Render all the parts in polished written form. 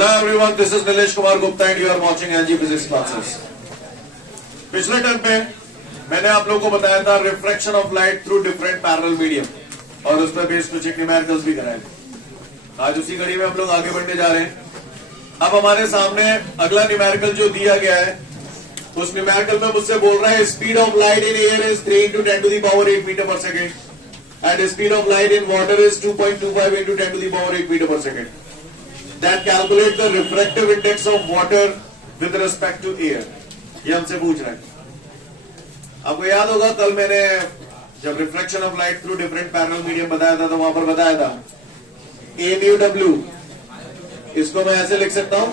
Hello everyone, this is Nilesh Kumar Gupta and you are watching NG Physics Classes. पिछले term पे मैंने आप लोगों को बताया था refraction of light through different parallel medium और उस पर बेस्ड कुछ न्यूमेरिकल्स भी कराए। आज उसी कड़ी में हम लोग आगे बढ़ने जा रहे हैं। अब हमारे सामने अगला न्यूमेरिकल जो दिया गया है उस न्यूमेरिकल में मुझसे बोल रहा है speed of light in air is 3 into 10 to the power 8 meter per second and speed of light in water is 2.25 into 10 to the power 8 meter per second. Then calculate the refractive index of water with respect to air. ये हमसे पूछ रहा है। आपको याद होगा कल मैंने जब refraction of light through different parallel medium बताया था तो वहां पर बताया था ए म्यू डब्ल्यू, इसको मैं ऐसे लिख सकता हूं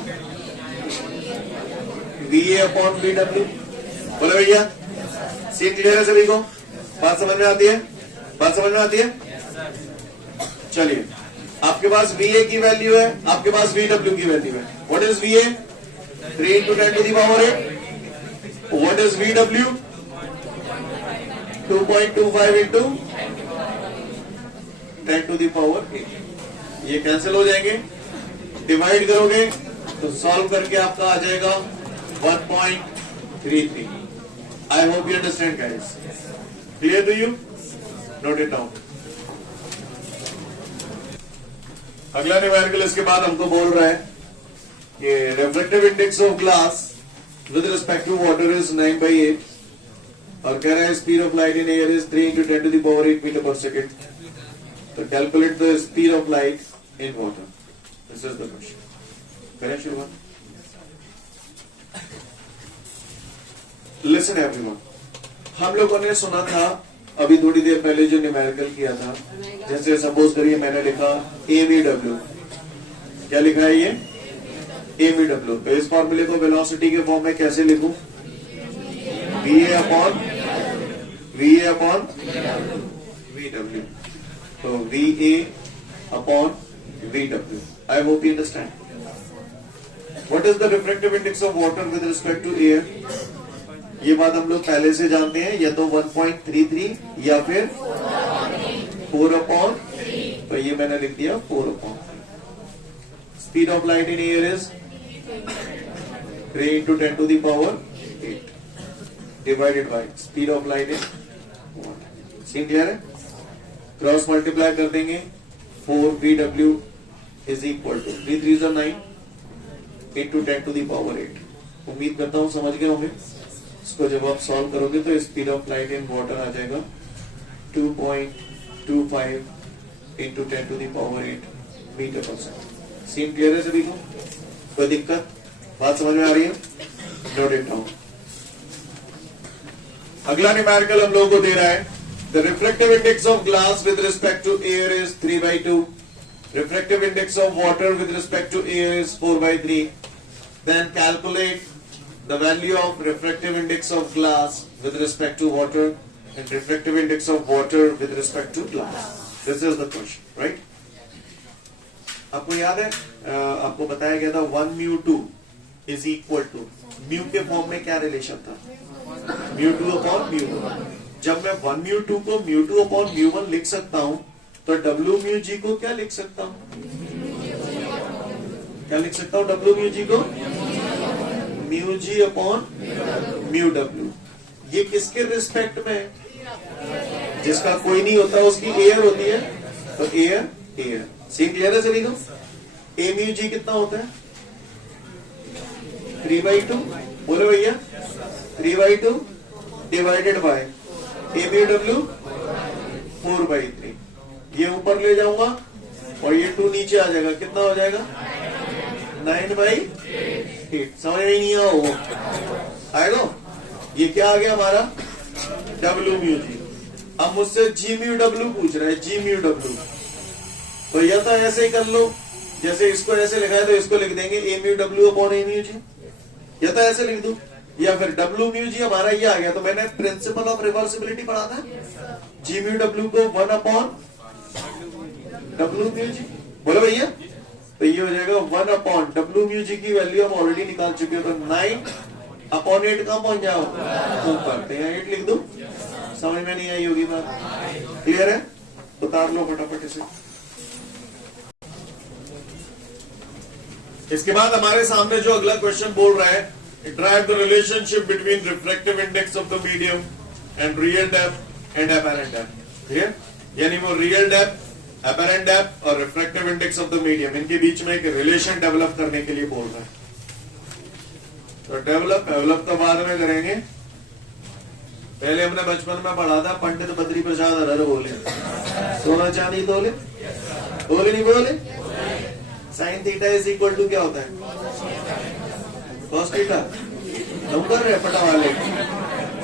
V A upon V W. बोले भैया सीन क्लियर है सभी को? बात समझ में आती है? बात समझ में आती है? चलिए, आपके पास VA की वैल्यू है, आपके पास VW की वैल्यू है। What is VA? 3 into 10 to the power 8. What is VW? 2.25 into 10 to the power 8. ये कैंसिल हो जाएंगे, डिवाइड करोगे तो सॉल्व करके आपका आ जाएगा 1.33. I hope you understand guys. Clear to you? Note it down. अगला न्यूमेरिकल इसके बाद हमको बोल रहा है कि refractive index of glass with respect to water is 9/8 और कह रहा है speed of light in air is 3 into 10 to the power 8 meter per second. तो calculate the speed of light in water. This is the question. करें शुरुआत. Listen everyone, हम लोगों ने सुना था अभी थोड़ी देर पहले जो न्यूमेरिकल किया था, जैसे सपोज करिए मैंने लिखा AVW. क्या लिखा है ये? AVW. तो इस फॉर्मूले को वेलोसिटी के फॉर्म में कैसे लिखूं? VA upon VW. तो VA upon VW. I hope you understand. What is the refractive index of water with respect to air? ये बात हम लोग पहले से जानते हैं, या तो 1.33 या फिर 4/, तो ये मैंने लिख दिया 4/. Speed of light in air is 3 into 10 to the power 8 divided by speed of light in water. Scene clear है? क्रॉस मल्टीप्लाई कर देंगे. 4 VW is equal to 3 3s are 9 into 10 to the power 8. उम्मीद करता हूं समझ गए होंगे. इसको जब आप सॉल्व करोगे तो speed of light in water आ जाएगा 2.25 into 10 to the power 8 metre per second. Scene clear है सभी को? कोई दिक्कत? बात समझ में आ रही है? Note it down. अगला न्यूमेरिकल हम लोगों को दे रहा है the refractive index of glass with respect to air is 3/2. Refractive index of water with respect to air is 4/3. Then calculate the value of refractive index of glass with respect to water and refractive index of water with respect to glass. This is the question, right? आपको याद है आपको बताया गया था 1 μ2 is equal to mu के form में क्या रिलेशन था? μ2 upon μ1. जब मैं 1 μ2 को μ2 upon μ1 लिख सकता हूं तो W μg को क्या लिख सकता हूं? क्या लिख सकता हूं W μg को? μg upon μw. ये किसके रिस्पेक्ट में? जिसका कोई नहीं होता उसकी एयर होती है, तो एयर. सीन क्लियर है सभी को? ए μg कितना होता है? 3/2. बोलो भैया 3/2 डिवाइडेड बाय ए μw 4/3. ये ऊपर ले जाऊंगा और ये 2 नीचे आ जाएगा. कितना हो जाएगा? 9/8. समझ में नहीं आएगा? ये क्या आ गया हमारा? W μg. अब मुझसे G μw पूछ रहा है. G μw तो या तो ऐसे ही कर लो, जैसे इसको ऐसे लिखा है तो इसको लिख देंगे A μw upon A μg, या तो ऐसे लिख दूं, या फिर W μg हमारा ये आ गया. तो मैंने प्रिंसिपल ऑफ रिवर्सिबिलिटी पढ़ा था. G μw को 1 अपॉन W μg. बोलो भैया. तो ये हो जाएगा 1 अपॉन W μg की वैल्यू हम ऑलरेडी निकाल चुके हैं. तो 9/8 कहां पहुंच जाओ? ऊपर. तो यहाँ 8 लिख दो. समझ में नहीं आई होगी बात? क्लियर है? उतार लो फटाफट इसे. इसके बाद हमारे सामने जो अगला क्वेश्चन बोल रहा है, drive the relationship between refractive index of the medium and real depth and apparent depth. ठीक है, यानी वो रियल डेप्थ, अपैरेंट डेप्थ और refractive index of the medium, इनके बीच में एक रिलेशन डेवलप करने के लिए बोल रहा है। तो डेवलप तो बाद में करेंगे, पहले हमने बचपन में पढ़ा था, पंडित बद्री प्रसाद हरर बोले, सोना चांदी तोले, बोले नहीं बोले? Sine theta is equal to क्या होता है? Cos theta. हम कर रहे पटा वाले,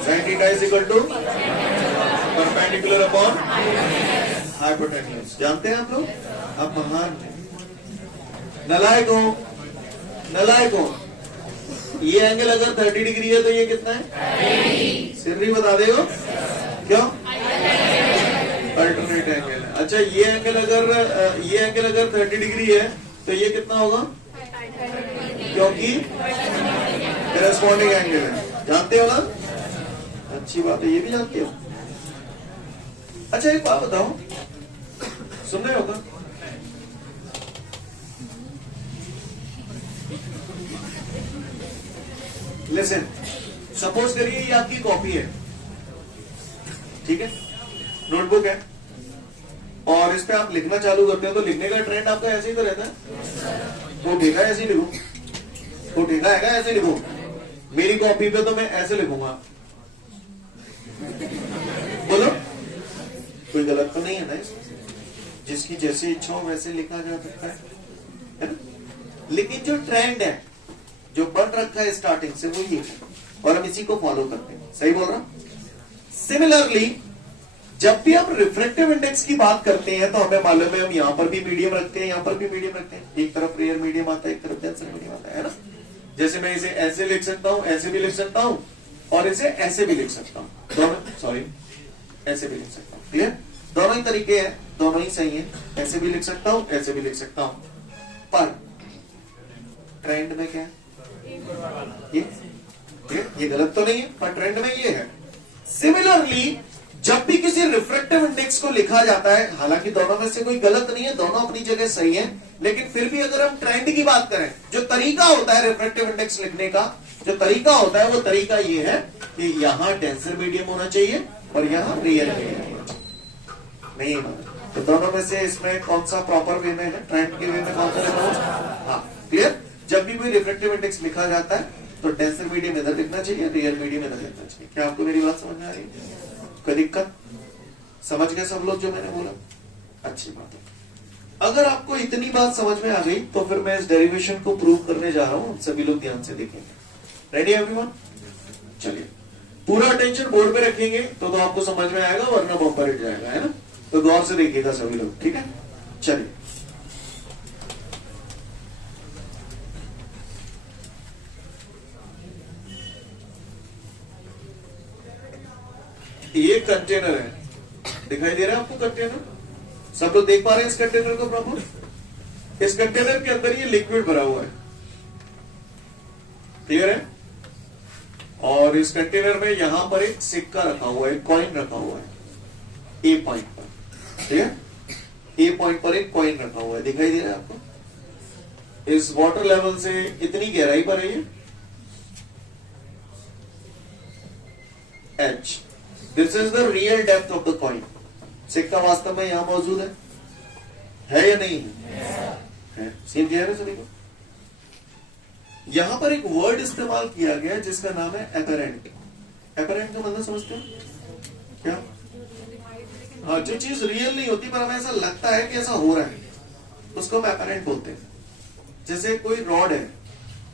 sine theta is equal to perpendicular upon hypotenuse. जानते हैं आप लोग? आप महान नलायक हो, नलायक हो। ये एंगल अगर 30 डिग्री है तो ये कितना है? सिर्री बता देगा क्यों? अल्टरनेट एंगल है। अच्छा, ये एंगल अगर 30 डिग्री है तो ये कितना होगा? क्योंकि करेस्पॉन्डिंग एंगल है। जानते हो ना? अच्छी बात है, ये भी जानते हो। अच्छा, एक बात बताओ, सुन रहे हो क्या? लिसन, सपोज करिए ये आपकी कॉपी है, ठीक है, नोटबुक है, और इस पे आप लिखना चालू करते हो तो लिखने का ट्रेंड आपका ऐसे ही तो रहता है। वो देखा ऐसे ही लिखूं, वो देखा है ऐसे लिखूं। मेरी कॉपी पे तो मैं ऐसे लिखूंगा, बोलो कोई गलत तो नहीं है ना इसमें? जिसकी जैसी इच्छा हो वैसे लिखा जा सकता है ना? लेकिन जो ट्रेंड है, जो बन रखा है स्टार्टिंग से, वो ये है और हम इसी को फॉलो करते हैं। सही बोल रहा हूं? सिमिलरली जब भी हम रिफ्रैक्टिव इंडेक्स की बात करते हैं तो हमें मालूम है हम यहां पर भी मीडियम रखते हैं, यहां पर भी मीडियम रखते हैं। एक तरफ रेयर मीडियम आता है, एक तरफ डेंसर मीडियम आता है ना? जैसे मैं इसे ऐसे लिख सकता हूं, ऐसे भी लिख सकता हूं, और इसे ऐसे भी लिख सकता हूं, दोनों, सॉरी, ऐसे भी लिख सकता हूं। क्लियर? दोनों ही तरीके हैं, दोनों ही सही है। ऐसे भी लिख सकता हूं, ऐसे भी लिख सकता हूं। पर ट्रेंड में क्या है? ये गलत तो नहीं है, पर ट्रेंड में ये है। सिमिलरली जब भी किसी रिफ्रैक्टिव इंडेक्स को लिखा जाता है, हालांकि दोनों में से कोई गलत नहीं है, दोनों अपनी जगह सही है, लेकिन फिर भी अगर हम ट्रेंड की बात करें, जो तरीका होता है रिफ्रैक्टिव इंडेक्स लिखने का, जो तरीका होता है वो तरीका ये है कि यहां डेंसर मीडियम होना चाहिए और यहां रियल मीडियम होना चाहिए। नहीं तो दोनों में से इसमें कौन सा प्रॉपर वे में है? ट्रेंड के वे में कौन सा लिखना हो? हाँ, क्लियर? जब भी कोई रिफ्रैक्टिव इंडेक्स लिखा जाता है तो डेंसर मीडियम इधर लिखना चाहिए, रियल मीडियम इधर लिखना चाहिए। क्या आपको मेरी बात समझ में आ रही है? कोई दिक्कत? समझ गए सब लोग जो मैंने बोला? अच्छी बात है। अगर आपको इतनी बात समझ में आ गई तो फिर मैं इस डेरिवेशन को प्रूव करने जा रहा हूं, सभी लोग ध्यान से देखेंगे। Ready everyone? चलिए, पूरा अटेंशन बोर्ड पे रखेंगे तो आपको समझ में आएगा, वरना बम्पर हिट जाएगा, है ना? तो गौर से देखिएगा सभी लोग, ठीक है? चलिए, ये कंटेनर है, दिखाई दे रहा है आपको कंटेनर? सब लोग देख पा रहे हैं इस कंटेनर को प्रॉपर? इस कंटेनर के अंदर ये लिक्विड भरा हुआ है, क्लियर है? और इस कंटेनर में यहां पर एक सिक्का रखा हुआ है, कॉइन रखा हुआ है, ए पॉइंट पर, ठीक है? ए पॉइंट पर एक कॉइन रखा हुआ है, दिखाई दे रहा है आपको? इस वाटर लेवल से इतनी गहराई पर है ये, H. This is the real depth of the coin. सिक्का वास्तव में यहां मौजूद है या नहीं है? सीन क्लियर है सभी को? यहां पर एक वर्ड इस्तेमाल किया गया जिसका नाम है एपरेंट। एपरेंट का मतलब समझते हो क्या? हाँ, जो चीज रियल नहीं होती पर हमें ऐसा लगता है कि ऐसा हो रहा है, उसको हम एपरेंट बोलते हैं। जैसे कोई रॉड है,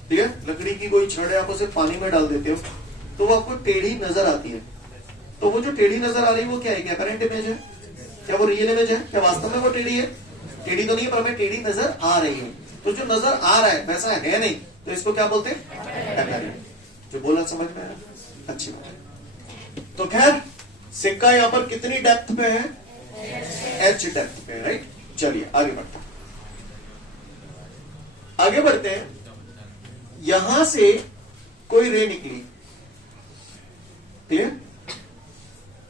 ठीक है, लकड़ी की कोई छड़ है, आप उसे पानी में डाल देते हो तो वो आपको टेढ़ी नजर आती है। तो वो जो टेढ़ी नजर आ रही है वो क्या है? एपरेंट इमेज है। क्या वो रियल इमेज है? क्या वास्तव में वो टेढ़ी है? टेढ़ी तो नहीं है, पर हमें टेढ़ी नजर आ रही है। तो जो नजर आ रहा है वैसा है नहीं, तो इसको क्या बोलते हैं? एपरेंट। जो बोला समझ में आया? अच्छी बात है। तो खैर, सिक्का यहां पर कितनी डेप्थ पे है? एच डेप्थ पे, राइट? चलिए आगे बढ़ते हैं। आगे बढ़ते हैं। यहां से कोई रे निकली, क्लियर?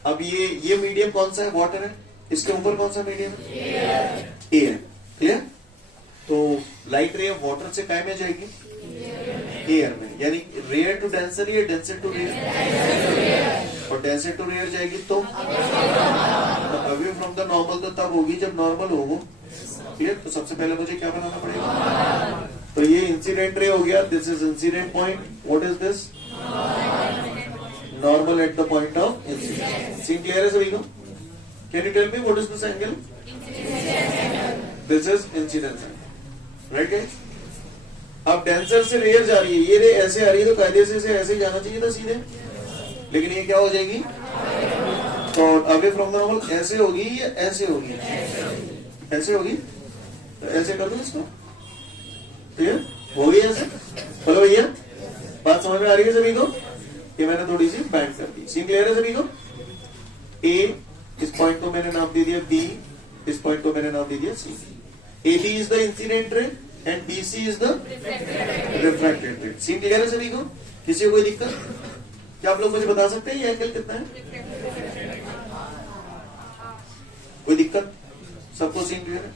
अब ये मीडियम कौन सा है? वाटर है। इसके ऊपर कौन सा मीडियम है? एयर। क्लियर? तो लाइट रे वाटर से काय में जाएगी, एयर में, यानी रेयर टू डेंसर या डेंसर टू रेयर, और डेंसर टू रेयर जाएगी तो अवे फ्रॉम द नॉर्मल तो तब होगी जब नॉर्मल हो वो, क्लियर। तो सबसे पहले मुझे क्या बनाना पड़ेगा, तो ये इंसिडेंट रे हो गया, this is incident point, what is this, normal at the point of incident. Scene clear है सभी को? Can you tell me what is this angle, this is incidence angle, right guys. अब denser से rare जा रही है, ये रे ऐसे आ रही है तो कायदे से इसे ऐसे ही जाना चाहिए था सीधे, लेकिन ये क्या हो जाएगी, तो अवे फ्रॉम द नॉर्मल ऐसे होगी या ऐसे होगी, ऐसे होगी, तो ऐसे कर दो इसको, क्लियर हो गई ऐसे। बोलो भैया बात समझ में आ रही है सभी को, ये मैंने थोड़ी सी बैंड कर दी। सीन क्लियर है सभी को? ए, इस पॉइंट को मैंने नाम दे दिया बी, इस पॉइंट को मैंने नाम दे दिया C. A B is the incident ray and B C is the refracted ray. Scene clear है सभी को? किसी को कोई दिक्कत? क्या आप लोग मुझे बता सकते हैं ये एंगल कितना है? कोई दिक्कत? सबको सीन क्लियर है?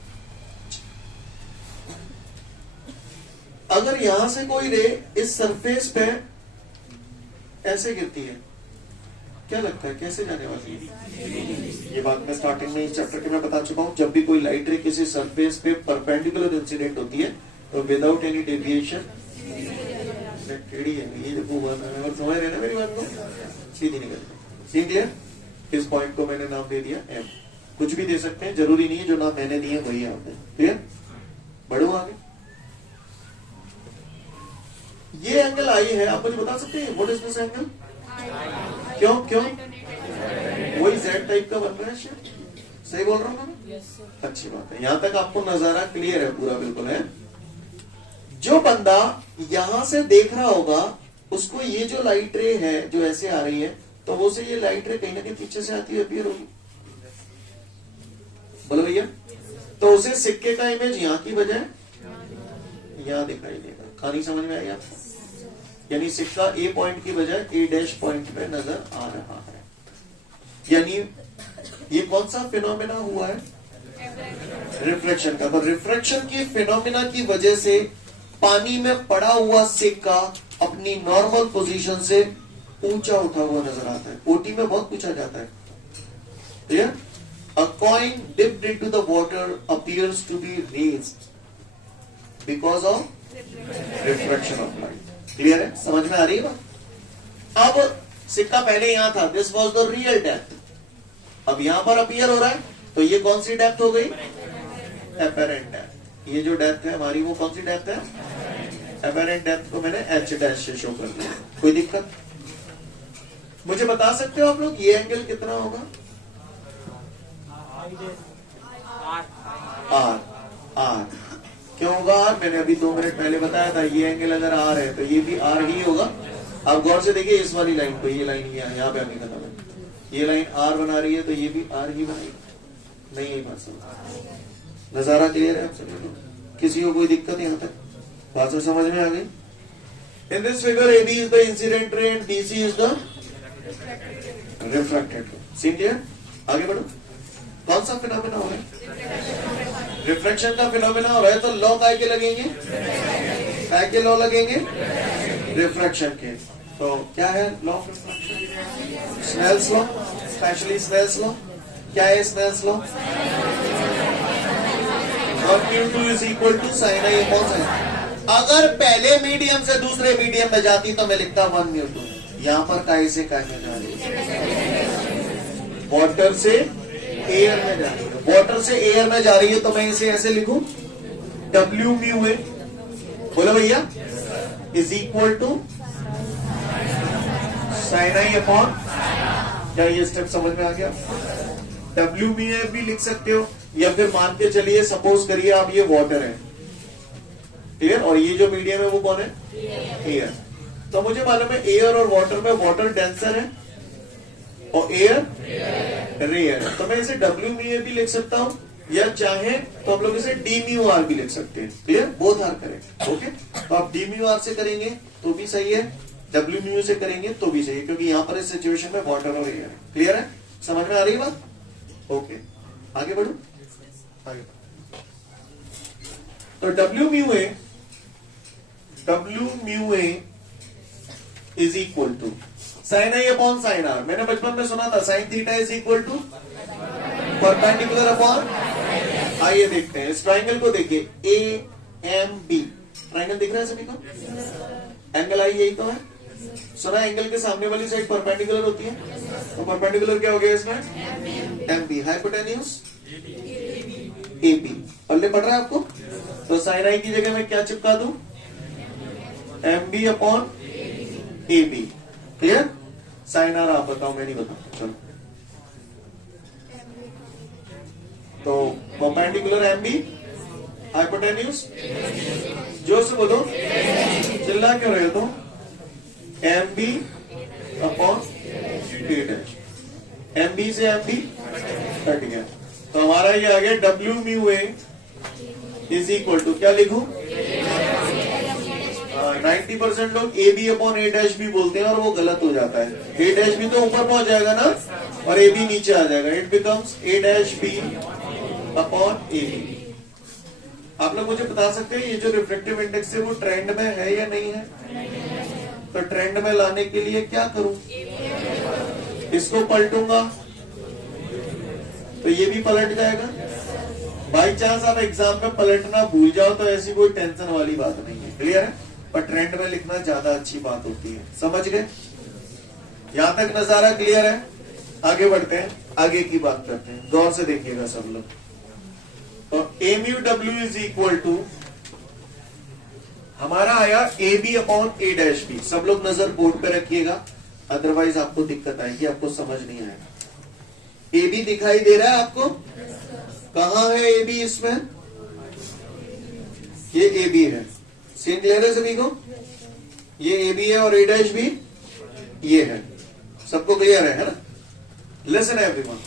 अगर यहां से कोई रे इस सरफेस पे ऐसे गिरती है, क्या लगता है कैसे जाने वाली है? ये बात मैं स्टार्टिंग में इस चैप्टर के मैं बता चुका हूं, जब भी कोई लाइट रे किसी सरफेस पे परपेंडिकुलर इंसिडेंट होती है तो विदाउट एनी डेविएशन टेढ़ी है, ये देखो और समझ रहे ना मेरी बात को, सीधी निकलती। Scene clear? इस पॉइंट को मैंने नाम दे दिया एम, कुछ भी दे सकते हैं, जरूरी नहीं है जो नाम मैंने दिए वही आपने, क्लियर। बढ़ो आगे। ये एंगल आई है, आप मुझे बता सकते हैं व्हाट इज दिस एंगल? क्यों क्यों? वही जेड टाइप का बन रहा है, सही बोल रहा हूँ मैं? अच्छी बात है, यहां तक आपको नजारा क्लियर है पूरा, बिल्कुल है। जो बंदा यहां से देख रहा होगा उसको ये जो लाइट रे है जो ऐसे आ रही है, तो वो से ये लाइट रे कहीं ना कहीं पीछे से आती हुई अपीयर होगी, बोलो भैया। तो उसे सिक्के का इमेज यहां की बजाय यहां दिखाई देगा। कहानी समझ में आई आपको? यानी सिक्का ए पॉइंट की बजाय ए डैश पॉइंट पे नजर आ रहा है। यानी ये कौन सा फिनोमेना हुआ है? रिफ्लेक्शन का। तो रिफ्लेक्शन की फिनोमेना की वजह से पानी में पड़ा हुआ सिक्का अपनी नॉर्मल पोजीशन से ऊंचा उठा हुआ नजर आता है। ओटी में बहुत पूछा जाता है, clear? A coin dipped into the water appears to be raised because of refraction of light. Clear है? समझ में आ रही है बात? अब सिक्का पहले यहां था, this was the real depth, अब यहां पर अपीयर हो रहा है, तो ये कौन सी डेप्थ हो गई? Apparent depth. ये जो डेप्थ है हमारी वो कौन सी डेप्थ है? एपेरेंट डेप्थ को मैंने एच डैश से शो कर दिया। कोई दिक्कत? मुझे बता सकते हो आप लोग ये एंगल कितना होगा? आर। आर क्यों होगा आर? मैंने अभी 2 मिनट पहले बताया था, ये एंगल अगर आर है तो ये भी आर ही होगा। अब गौर से देखिए इस वाली लाइन को, ये लाइन यहाँ पे आगे खत्म है, ये लाइन आर बना रही है तो ये भी आर ही बनेगी। नहीं, यही बात समझ, नजारा क्लियर है आप सभी को? किसी को कोई दिक्कत यहाँ तक? बात तो समझ में आ गई? In this figure A B is the incident ray and B C is the refracted ray. Scene clear? आगे बढ़ो। कौन सा फिनोमेना हो रहा है? रिफ्लेक्शन का फिनोमेना हो रहा है, तो लॉ काय के लगेंगे? काय के लॉ लगेंगे? रिफ्रैक्शन के। तो क्या है law of refraction? Snell's law, specially Snell's law. क्या है Snell's law? 1/2 is equal to sine I upon sine. अगर पहले मीडियम से दूसरे मीडियम में जाती तो मैं लिखता 1/2। यहां पर काय से काय में जा रही है? वाटर से एयर में जा रही है, वाटर से एयर में जा रही है, तो मैं इसे ऐसे लिखूं W म्यू ए, बोलो भैया, is equal to sine I upon. क्या ये स्टेप समझ में आ गया? W म्यू ए भी लिख सकते हो, या फिर मान के चलिए सपोज करिए आप ये वाटर है, क्लियर, और ये जो मीडियम है वो कौन है? एयर। तो मुझे मालूम है एयर और वाटर में वाटर डेंसर है और एयर रेयर है, तो मैं इसे W म्यू भी लिख सकता हूं, या चाहे तो हम लोग इसे D म्यू आर भी लिख सकते हैं। Clear? Both are correct. Okay, तो आप D म्यू आर से करेंगे तो भी सही है, W म्यू से करेंगे तो भी सही है, क्योंकि यहां पर इस सिचुएशन में वाटर और एयर है। क्लियर है? समझ में आ रही है बात? ओके, आगे बढ़ो। आगे तो W mu A is equal to sine I upon sine R. मैंने बचपन में सुना था sine theta is equal to perpendicular upon. आइए देखते हैं इस ट्राइंगल को। देखिए ए एम बी ट्राइंगल दिख रहा है सभी को। एंगल आई यही तो है। सुना एंगल के सामने वाली साइड परपेंडिकुलर होती है, तो परपेंडिकुलर क्या हो गया इसमें? M B. Hypotenuse A B. पल्ले पड़ रहा है आपको? तो साइन आई की जगह में क्या चिपका दूं? M B upon A B. Clear? Sine R आप बताओ, मैं नहीं बताऊं। चलो तो परपेंडिकुलर एम बी, हाइपोटेन्यूज जोर से बोलो, चिल्ला क्यों रहे हो तुम? M B upon A dash. M B से एम बी कट गया, तो हमारा ये आ गया W mu A is equal to क्या लिखूं? 90% लोग A B upon A dash भी बोलते हैं और वो गलत हो जाता है। ए डैश भी तो ऊपर पहुंच जाएगा ना और ए बी नीचे आ जाएगा। It becomes A dash B upon A B. आप लोग मुझे बता सकते हैं ये जो रिफ्रैक्टिव इंडेक्स है वो ट्रेंड में है या नहीं है? तो ट्रेंड में लाने के लिए क्या करूं? इसको पलटूंगा तो ये भी पलट जाएगा। बाई चांस आप एग्जाम में पलटना भूल जाओ तो ऐसी कोई टेंशन वाली बात नहीं है। क्लियर है? पर ट्रेंड में लिखना ज्यादा अच्छी बात होती है। समझ गए? यहां तक नजारा क्लियर है? आगे बढ़ते हैं, आगे की बात करते हैं। गौर से देखिएगा सब लोग। तो A mu W is equal to हमारा आया A B upon A dash B. सब लोग नजर बोर्ड पे रखिएगा, अदरवाइज आपको दिक्कत आएगी, आपको समझ नहीं आएगा। ए बी दिखाई दे रहा है आपको? कहां है ए बी इसमें? ये ए बी है। सीन क्लियर है सभी को? ये ए बी है और ए डैश भी ये है। सबको क्लियर है ना? लिसन एवरीवन,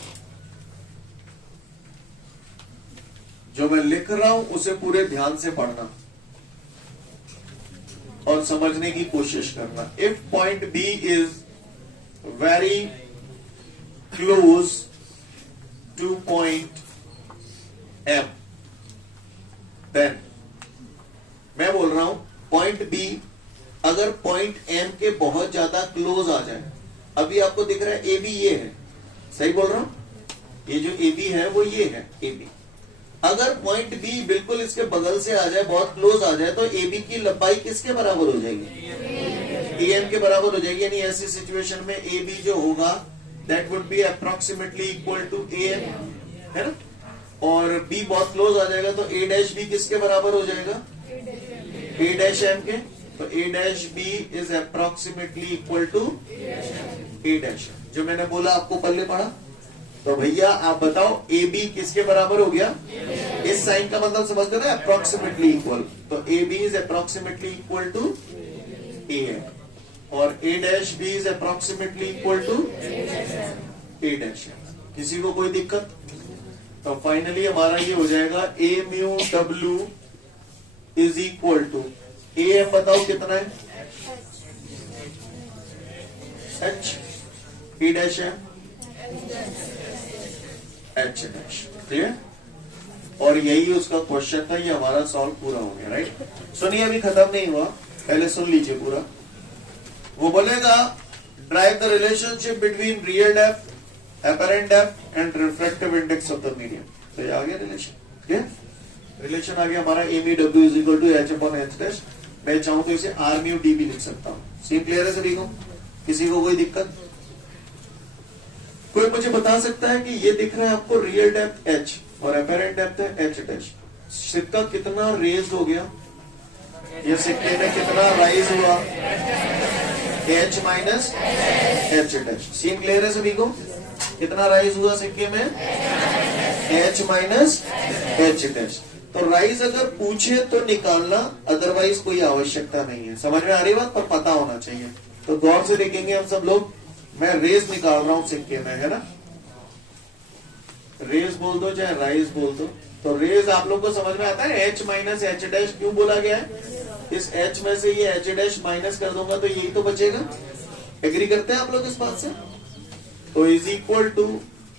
जो मैं लिख रहा हूं उसे पूरे ध्यान से पढ़ना और समझने की कोशिश करना। If point B is very close to point M, then मैं बोल रहा हूं पॉइंट बी अगर पॉइंट एम के बहुत ज्यादा क्लोज आ जाए। अभी आपको दिख रहा है ए बी ये है, सही बोल रहा हूं? ये जो ए बी है वो ये है ए बी। अगर पॉइंट बी बिल्कुल इसके बगल से आ जाए, बहुत क्लोज आ जाए, तो ए बी की लंबाई किसके बराबर हो जाएगी? ए एम के बराबर हो जाएगी। यानी ऐसी सिचुएशन में ए बी जो होगा that would be approximately equal to A M, है ना? और बी बहुत क्लोज आ जाएगा तो ए डैश बी किसके बराबर हो जाएगा? ए डैश एम के। तो A dash B is approximately equal to A dash. जो मैंने बोला आपको पल्ले पड़ा? तो भैया आप बताओ ए बी किसके बराबर हो गया? इस साइन का मतलब समझते ना, अप्रोक्सीमेटली इक्वल। तो A B is approximately equal to A M और A dash B is approximately equal to A dash M. किसी को कोई दिक्कत? तो फाइनली हमारा ये हो जाएगा A mu W is equal to A M बताओ कितना है? H. A dash M H dash. Clear? और यही उसका क्वेश्चन था, ये हमारा सॉल्व पूरा हो गया। राइट? सुनिए अभी खत्म नहीं हुआ, पहले सुन लीजिए पूरा। वो बोलेगा drive the relationship between real depth, apparent depth and refractive index of the medium. तो ये आ गया रिलेशन। क्लियर? रिलेशन आ गया हमारा A mu W is equal to H upon H dash. मैं चाहूं तो इसे आर म्यू डी भी लिख सकता हूं। सीन क्लियर है सभी को? किसी को कोई दिक्कत? कोई मुझे बता सकता है कि ये दिख रहा है आपको रियल डेप्थ एच और अपैरेंट डेप्थ है एच डैश। सिक्का कितना रेज हो गया? ये सिक्के में कितना राइज हुआ? H minus H dash. Scene clear है सभी को? कितना राइज हुआ सिक्के में? H minus H dash. तो राइज अगर पूछे तो निकालना, अदरवाइज कोई आवश्यकता नहीं है। समझ में आ रही बात? पर पता होना चाहिए। तो गौर से देखेंगे हम सब लोग। मैं रेस निकाल रहा हूं सिक्के में, है ना? रेस बोल दो चाहे राइज बोल दो, तो रेस आप लोग को समझ में आता है। एच माइनस एच डैश क्यों बोला गया है? इस एच में से ये एच डैश माइनस कर दूंगा तो यही तो बचेगा। एग्री करते हैं आप लोग इस बात से? तो is equal to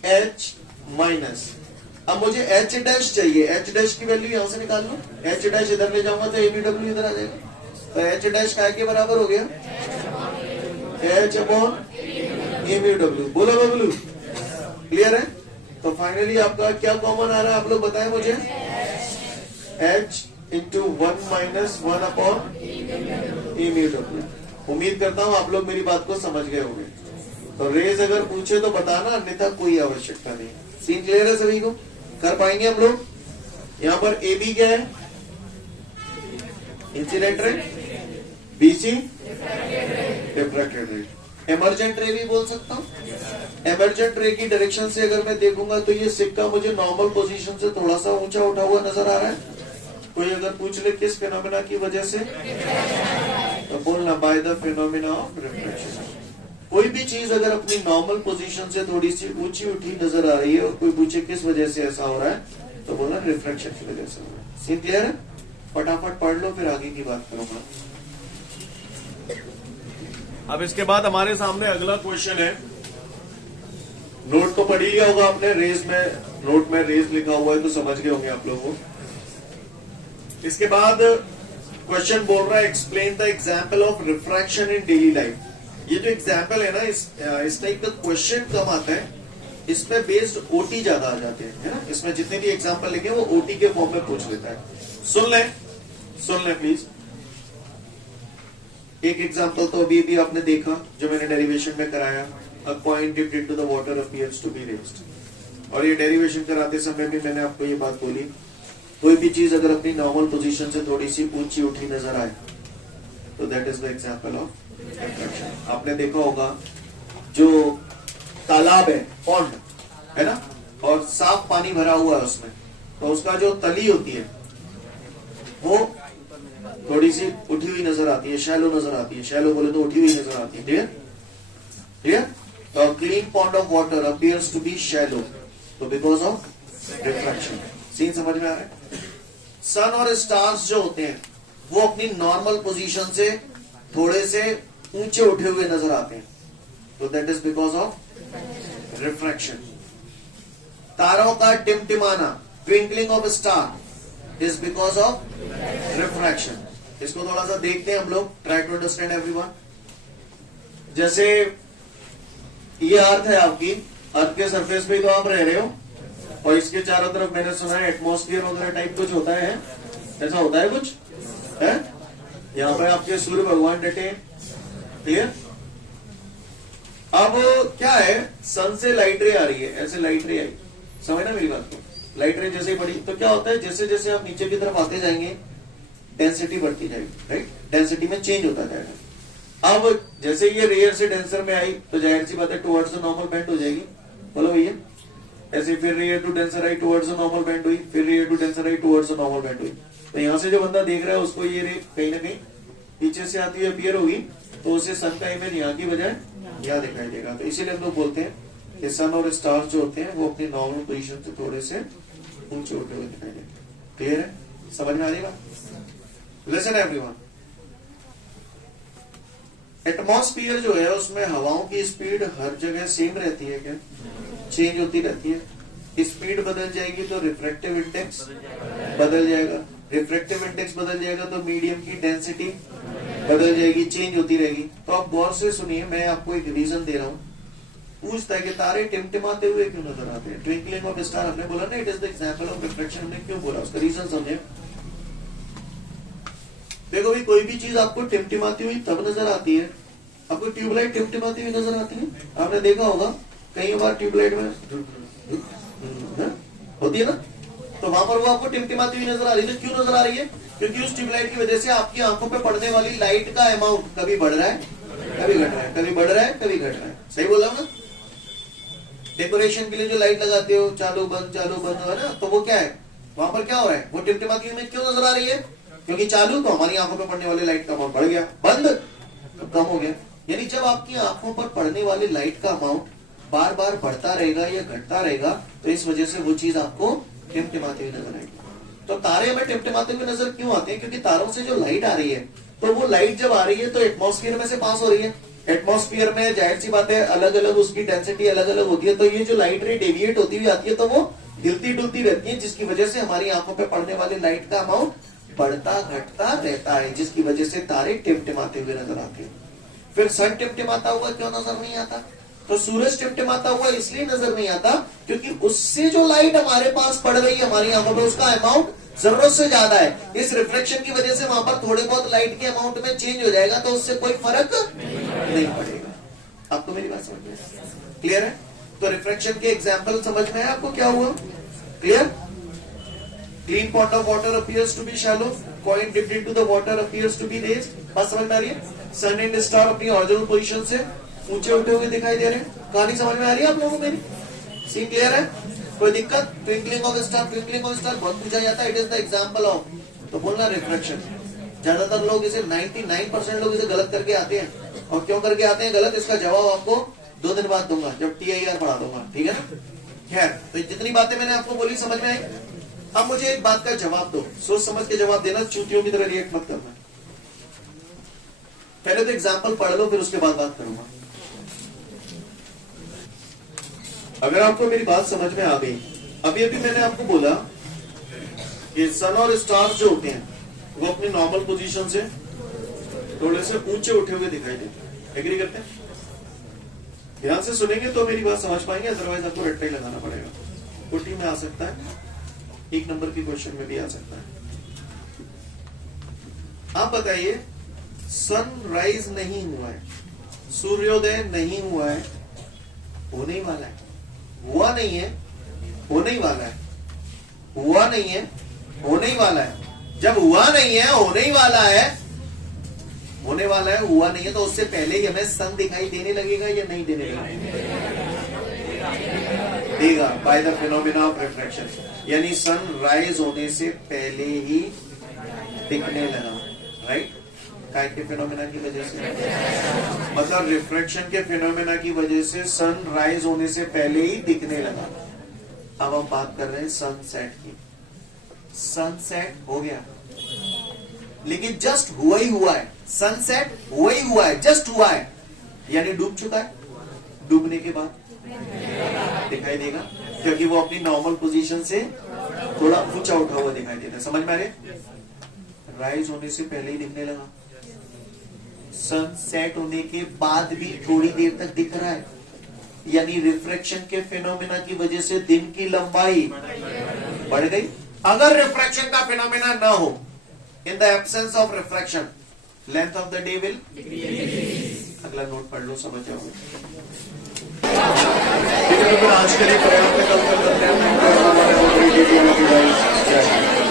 H minus अब मुझे एच डैश चाहिए, एच डैश की वैल्यू यहां से निकाल लो, एच डैश इधर ले जाऊंगा तो एबीडब्ल्यू इधर आ जाएगा, तो एच डैश काय के बराबर हो गया, एच अपॉन एबीडब्ल्यू। बोलो बबलू, क्लियर है? तो फाइनली आपका क्या कॉमन आ रहा है, आप लोग बताएं मुझे, एच इंटू 1 माइनस 1 अपॉन एबीडब्ल्यू। उम्मीद करता हूं आप लोग मेरी बात को समझ गए होंगे। तो रेज अगर पूछे तो बताना, अन्यथा कोई आवश्यकता नहीं। सीन क्लियर है सभी को? कर पाएंगे हम लोग? यहां पर ए बी क्या है, इंसिडेंट रे, बीसी रिफ्रैक्टेड रे, एमर्जेंट रे भी बोल सकता हूं। एमर्जेंट रे की डायरेक्शन से अगर मैं देखूंगा तो ये सिक्का मुझे नॉर्मल पोजीशन से थोड़ा सा ऊंचा उठा हुआ नजर आ रहा है। कोई अगर पूछ ले किस फिनोमेना की वजह से, तो बोलना by the phenomena of refraction. कोई भी चीज अगर अपनी नॉर्मल पोजीशन से थोड़ी सी ऊंची उठी नजर आ रही है और कोई पूछे किस वजह से ऐसा हो रहा है, तो बोलना रिफ्रैक्शन की वजह से हो रहा है। सीन क्लियर है? फटाफट पढ़ लो, फिर आगे की बात करूंगा। अब इसके बाद हमारे सामने अगला क्वेश्चन है। नोट तो पढ़ ही लिया होगा आपने, रेज में, नोट में रेज लिखा हुआ है तो समझ गए होंगे आप लोगों को। इसके बाद क्वेश्चन बोल रहा है explain the example of refraction in daily life. ये जो एग्जाम्पल है ना, इस टाइप का क्वेश्चन कम आता है, इसमें बेस्ड ओटी ज्यादा आ जाते हैं, है ना। इसमें जितने भी एग्जाम्पल लिखे वो ओटी के फॉर्म में पूछ लेता है। सुन ले प्लीज। एक एग्जाम्पल तो अभी भी आपने देखा जो मैंने डेरिवेशन में कराया, a coin dipped into the water appears to be raised. और ये डेरिवेशन कराते समय भी मैंने आपको ये बात बोली, कोई भी चीज अगर अपनी नॉर्मल पोजीशन से थोड़ी सी ऊंची उठी नजर आए तो that is the example of refraction. आपने देखा होगा जो तालाब है, पॉन्ड है ना, और साफ पानी भरा हुआ है उसमें, तो उसका जो तली होती है वो थोड़ी सी उठी हुई नजर आती है, शैलो नजर आती है। शैलो बोले तो उठी हुई नजर आती है। क्लियर? क्लियर? तो clean pond of water appears to be shallow, तो बिकॉज ऑफ रिफ्रैक्शन। सीन समझ में आ रहा है? सन और स्टार्स जो होते हैं वो अपनी नॉर्मल पोजीशन से थोड़े से ऊंचे उठे हुए नजर आते हैं, तो that is because of refraction. तारों का टिमटिमाना, twinkling of star, is because of refraction. इसको थोड़ा सा देखते हैं हम लोग, ट्राई टू अंडरस्टैंड एवरीवन। जैसे ये अर्थ है आपकी, अर्थ के सरफेस पे तो आप रह रहे हो, और इसके चारों तरफ मैंने सुना है एटमॉस्फेयर वगैरह टाइप कुछ होता है, ऐसा होता है कुछ है। यहाँ पे आपके सूर्य भगवान डटे हैं। क्लियर? अब क्या है, सन से लाइट रे आ रही है, ऐसे लाइट रे आई, समझना मेरी बात को। लाइट रे जैसे ही बढ़ी तो क्या होता है, जैसे जैसे आप नीचे की तरफ आते जाएंगे डेंसिटी बढ़ती जाएगी, राइट, डेंसिटी में चेंज होता जाएगा। अब जैसे ये रेयर से डेंसर में आई तो जाहिर सी बात है टुवर्ड्स द नॉर्मल बेंड हो जाएगी। बोलो भैया, ऐसे फिर रेयर टू डेंसर आई टुवर्ड्स द नॉर्मल बेंड हुई, फिर रेयर टू डेंसर आई टुवर्ड्स द नॉर्मल बेंड हुई। तो यहां से जो बंदा देख रहा है उसको ये रे कहीं ना कहीं पीछे से आती हुई अपीयर होगी, तो उसे सन का इमेज यहाँ की बजाय यहाँ दिखाई देगा। तो इसीलिए हम लोग बोलते हैं कि सन और स्टार्स जो होते हैं वो अपनी नॉर्मल पोजीशन से थोड़े से ऊंचे उठे हुए दिखाई देते हैं। क्लियर है? समझ में आ रही बात? लिसन एवरीवन, एटमॉस्फेयर जो है उसमें हवाओं की स्पीड हर जगह सेम रहती है क्या? चेंज होती रहती है। स्पीड बदल जाएगी तो रिफ्रैक्टिव इंडेक्स बदल जाएगा, रिफ्रैक्टिव इंडेक्स बदल जाएगा तो मीडियम की डेंसिटी बदल जाएगी, चेंज होती रहेगी। तो आप गौर से सुनिए, मैं आपको एक रीजन दे रहा हूं। पूछता है कि तारे टिमटिमाते हुए क्यों नजर आते हैं? ट्विंकलिंग ऑफ स्टार हमने बोला ना, it is the example of refraction. हमने क्यों बोला, उसका रीजन समझे। देखो भाई, कोई भी चीज आपको टिमटिमाती हुई तब नजर आती है, आपको ट्यूबलाइट टिमटिमाती हुई नजर आती है, आपने देखा होगा कई बार ट्यूबलाइट में होती है ना, तो वहां पर वो आपको टिमटिमाती हुई नजर आ रही है। तो क्यों नजर आ रही है? क्योंकि उस ट्यूबलाइट की वजह से आपकी आंखों पे पड़ने वाली लाइट का अमाउंट कभी बढ़ रहा है, कभी घट रहा है, कभी बढ़ रहा है, कभी घट रहा है। सही बोला ना? डेकोरेशन के लिए जो लाइट लगाते हो, चालू बंद है ना, तो वो क्या है, वहां पर क्या हो रहा है, वो टिमटिमाती हुई क्यों नजर आ रही है? क्योंकि चालू तो हमारी आंखों पर पड़ने वाली लाइट का अमाउंट बढ़ गया, बंद तो कम हो गया। यानी जब आपकी आंखों पर पड़ने वाली लाइट का अमाउंट बार बार बढ़ता रहेगा या घटता रहेगा, तो इस वजह से वो चीज आपको टिमटिमाती हुई नजर आएगी। तो तारे हमें टिमटिमाते हुए नजर क्यों आते हैं? क्योंकि तारों से जो लाइट आ रही है, तो वो लाइट जब आ रही है तो एटमॉस्फेयर में से पास हो रही है। एटमॉस्फेयर में जाहिर सी बात है अलग अलग उसकी डेंसिटी अलग अलग होती है, तो ये जो लाइट रे डेविएट होती हुई आती है तो वो हिलती डुलती रहती है, जिसकी वजह से हमारी आंखों पे पड़ने वाली लाइट का अमाउंट बढ़ता घटता रहता है, जिसकी वजह से तारे टिमटिमाते हुए नजर आते हैं। फिर सन टिमटिमाता हुआ क्यों नजर नहीं आता? तो सूरज टिमटिमाता हुआ इसलिए नजर नहीं आता क्योंकि उससे जो लाइट हमारे पास पड़ रही है हमारी आंखों पे, उसका अमाउंट जरूरत से ज्यादा है। इस रिफ्लेक्शन की वजह से वहां पर थोड़े बहुत लाइट के अमाउंट में चेंज हो जाएगा, तो उससे कोई फर्क नहीं पड़ेगा। आपको मेरी बात समझ में क्लियर है? तो रिफ्लेक्शन के एग्जाम्पल समझ में है आपको क्या हुआ? Clear? Clean pot of water appears to be shallow. Coin dipped into the water appears to be raised. बात समझ में आ रही है? सन एंड स्टार अपनी ओरिजिनल पोजीशन से ऊंचे उठे हुए दिखाई दे रहे हैं। कहानी समझ में आ रही है आप लोगों को मेरी? सीन क्लियर है? कोई दिक्कत? ट्विंकलिंग ऑफ स्टार बहुत पूछा जाता है। It is the example of, तो बोलना रिफ्लेक्शन। ज्यादातर लोग इसे 99% लोग इसे गलत करके आते हैं। और क्यों करके आते हैं गलत, इसका जवाब आपको 2 दिन बाद दूंगा जब TIR पढ़ा दूंगा, ठीक है ना? खैर, तो जितनी बातें मैंने आपको बोली समझ में आई। अब मुझे एक बात का जवाब दो, सोच समझ के जवाब देना, चूतियों की तरह रिएक्ट मत करना। पहले तो एग्जाम्पल पढ़ लो, फिर उसके बाद बात करूंगा। अगर आपको मेरी बात समझ में आ गई, अभी अभी मैंने आपको बोला कि सन और स्टार जो होते हैं वो अपनी नॉर्मल पोजीशन से थोड़े से ऊंचे उठे हुए दिखाई देते हैं। एग्री करते हैं? ध्यान से सुनेंगे तो मेरी बात समझ पाएंगे, अदरवाइज आपको रट्टा ही लगाना पड़ेगा। कुटी में आ सकता है, 1 नंबर की क्वेश्चन में भी आ सकता है। आप बताइए, सनराइज नहीं हुआ है, सूर्योदय नहीं हुआ है, होने ही वाला है। हुआ नहीं है, होने ही वाला है। हुआ नहीं है, होने ही वाला है। जब हुआ नहीं है, होने ही वाला है, होने वाला है, हुआ नहीं है, तो उससे पहले ही हमें सन दिखाई देने लगेगा या नहीं देने लगेगा? देगा, by the phenomena of refraction. यानी सन राइज होने से पहले ही दिखने लगा, राइट? काय के फिनोमिना की वजह से, मतलब रिफ्रैक्शन के फिनोमिना की वजह से सन राइज होने से पहले ही दिखने लगा। अब हम बात कर रहे हैं सनसेट की। सनसेट हो गया, लेकिन जस्ट हुआ ही हुआ है। सनसेट हुआ ही हुआ है, जस्ट हुआ है, यानी डूब चुका है। डूबने के बाद दिखाई देगा, क्योंकि वो अपनी नॉर्मल पोजीशन से थोड़ा ऊंचा उठा हुआ दिखाई देता है। समझ में आ रहे? राइज होने से पहले ही दिखने लगा, सनसेट होने के बाद भी थोड़ी देर तक दिख रहा है, यानी रिफ्रैक्शन के फिनोमिना की वजह से दिन की लंबाई बढ़ गई। अगर रिफ्रैक्शन का फिनोमिना ना हो, in the absence of refraction, length of the day will. अगला नोट पढ़ लो, समझ जाओगे। ठीक है, तो फिर आज के लिए पर्याप्त है। कल करते हैं।